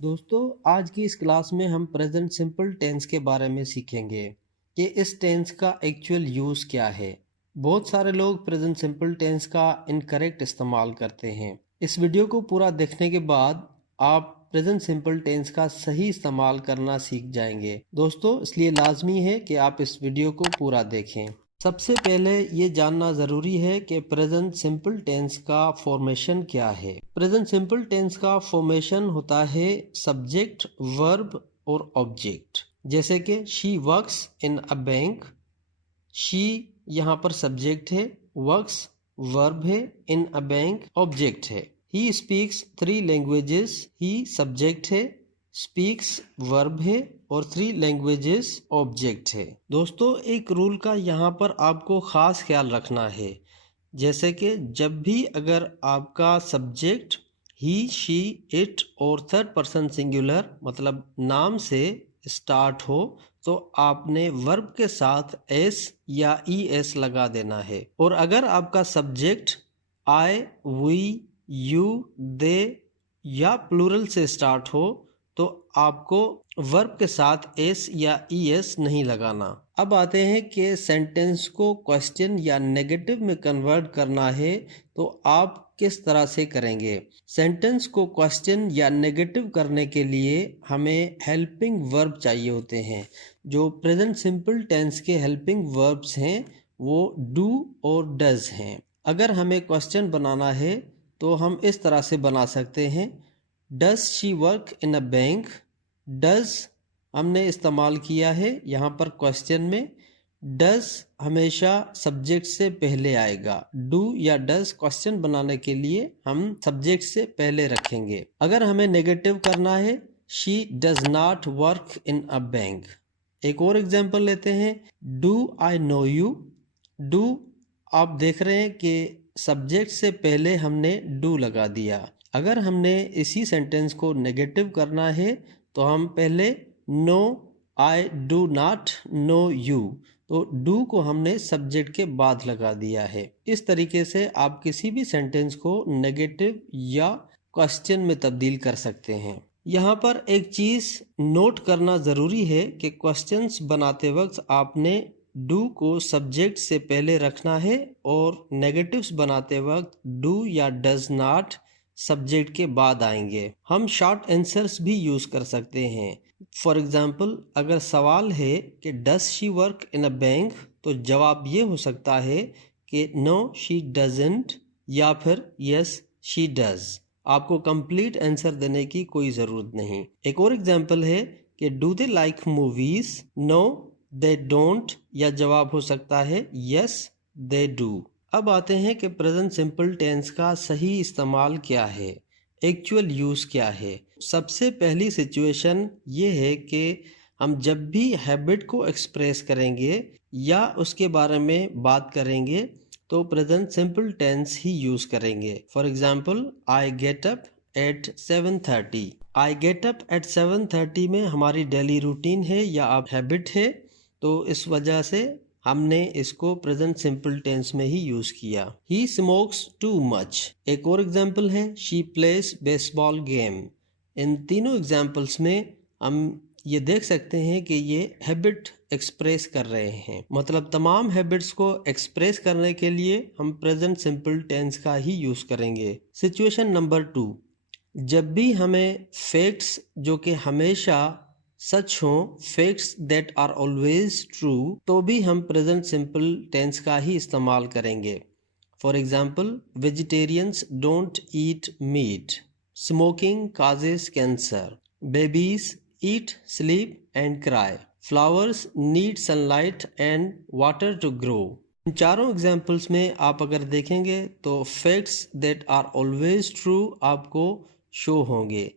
दोस्तों, आज की इस क्लास में हम प्रेजेंट सिंपल टेंस के बारे में सीखेंगे कि इस टेंस का एक्चुअल यूज़ क्या है। बहुत सारे लोग प्रेजेंट सिंपल टेंस का इनकरेक्ट इस्तेमाल करते हैं। इस वीडियो को पूरा देखने के बाद आप प्रेजेंट सिंपल टेंस का सही इस्तेमाल करना सीख जाएंगे। दोस्तों, इसलिए लाजमी है कि आप इस वीडियो को पूरा देखें। सबसे पहले ये जानना ज़रूरी है कि प्रेजेंट सिंपल टेंस का फॉर्मेशन क्या है। प्रेजेंट सिंपल टेंस का फॉर्मेशन होता है सब्जेक्ट, वर्ब और ऑब्जेक्ट। जैसे कि she works in a bank. She यहाँ पर सब्जेक्ट है, वर्क्स वर्ब है, इन अ बैंक ऑब्जेक्ट है। He speaks 3 languages. He subject है, स्पीक्स वर्ब है और 3 लैंग्वेजेस ऑब्जेक्ट है। दोस्तों, एक रूल का यहाँ पर आपको खास ख्याल रखना है। जैसे कि जब भी अगर आपका सब्जेक्ट ही, शी, इट और थर्ड पर्सन सिंगुलर मतलब नाम से स्टार्ट हो तो आपने वर्ब के साथ एस या ई एस लगा देना है। और अगर आपका सब्जेक्ट आई, वी, यू, दे या प्लूरल से स्टार्ट हो तो आपको वर्ब के साथ एस या ई एस नहीं लगाना। अब आते हैं कि सेंटेंस को क्वेश्चन या नेगेटिव में कन्वर्ट करना है तो आप किस तरह से करेंगे। सेंटेंस को क्वेश्चन या नेगेटिव करने के लिए हमें हेल्पिंग वर्ब चाहिए होते हैं। जो प्रेजेंट सिंपल टेंस के हेल्पिंग वर्ब्स हैं वो डू और डज हैं। अगर हमें क्वेश्चन बनाना है तो हम इस तरह से बना सकते हैं, does she work in a bank. Does हमने इस्तेमाल किया है यहाँ पर क्वेश्चन में। डज हमेशा सब्जेक्ट से पहले आएगा। डू या डज क्वेश्चन बनाने के लिए हम सब्जेक्ट से पहले रखेंगे। अगर हमें नेगेटिव करना है, she does not work in a bank. एक और एग्जांपल लेते हैं, do I know you. Do आप देख रहे हैं कि सब्जेक्ट से पहले हमने डू लगा दिया। अगर हमने इसी सेंटेंस को नेगेटिव करना है तो हम पहले know I do not know you, तो डू को हमने सब्जेक्ट के बाद लगा दिया है। इस तरीके से आप किसी भी सेंटेंस को नेगेटिव या क्वेश्चन में तब्दील कर सकते हैं। यहाँ पर एक चीज नोट करना जरूरी है कि क्वेश्चंस बनाते वक्त आपने डू को सब्जेक्ट से पहले रखना है और नेगेटिव्स बनाते वक्त डू या डज नॉट सब्जेक्ट के बाद आएंगे। हम शॉर्ट आंसर्स भी यूज कर सकते हैं। फॉर एग्जाम्पल, अगर सवाल है कि does she work in a bank तो जवाब ये हो सकता है कि नो शी डजंट या फिर यस शी डज। आपको कंप्लीट आंसर देने की कोई ज़रूरत नहीं। एक और एग्जाम्पल है कि do they like movies. No they don't या जवाब हो सकता है यस दे डू। अब आते हैं कि प्रेजेंट सिंपल टेंस का सही इस्तेमाल क्या है, एक्चुअल यूज़ क्या है। सबसे पहली सिचुएशन ये है कि हम जब भी हैबिट को एक्सप्रेस करेंगे या उसके बारे में बात करेंगे तो प्रेजेंट सिंपल टेंस ही यूज़ करेंगे। For example, I get up at 7:30। I get up at 7:30 में हमारी डेली रूटीन है या आप हैबिट है, तो इस वजह से हमने इसको प्रेजेंट सिंपल टेंस में ही यूज किया। ही स्मोक्स टू मच। एक और एग्जाम्पल है, शी प्लेस बेसबॉल गेम। इन तीनों एग्जाम्पल्स में हम ये देख सकते हैं कि ये हैबिट एक्सप्रेस कर रहे हैं। मतलब तमाम हैबिट्स को एक्सप्रेस करने के लिए हम प्रेजेंट सिंपल टेंस का ही यूज करेंगे। सिचुएशन नंबर 2, जब भी हमें फैक्ट्स जो कि हमेशा सच हो, facts that are always true, तो भी हम प्रेजेंट सिंपल टेंस का ही इस्तेमाल करेंगे। For example, vegetarians don't eat meat. Smoking causes cancer. Babies eat, sleep and cry. Flowers need sunlight and water to grow. इन चारों एग्जाम्पल्स में आप अगर देखेंगे तो facts that are always true आपको शो होंगे।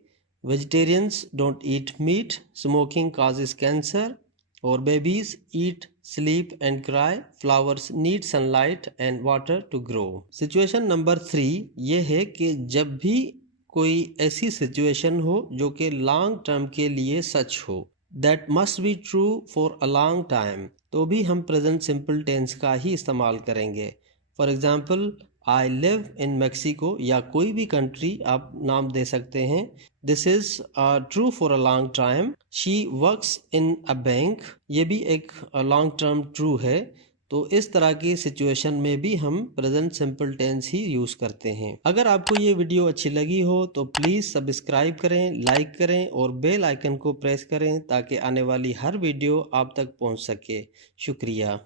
Vegetarians don't eat meat, smoking causes cancer, और babies eat, sleep and cry, flowers need sunlight and water to grow. Situation number 3 ये है कि जब भी कोई ऐसी सिचुएशन हो जो कि लॉन्ग टर्म के लिए सच हो, that must be true for a long time, तो भी हम प्रेजेंट सिंपल टेंस का ही इस्तेमाल करेंगे। For example, I live in Mexico, या कोई भी कंट्री आप नाम दे सकते हैं। This is true for a long time. She works in a bank, ये भी एक लॉन्ग टर्म ट्रू है। तो इस तरह की सिचुएशन में भी हम प्रेजेंट सिंपल टेंस ही यूज करते हैं। अगर आपको ये वीडियो अच्छी लगी हो तो प्लीज सब्सक्राइब करें, लाइक करें और बेल आइकन को प्रेस करें ताकि आने वाली हर वीडियो आप तक पहुंच सके। शुक्रिया।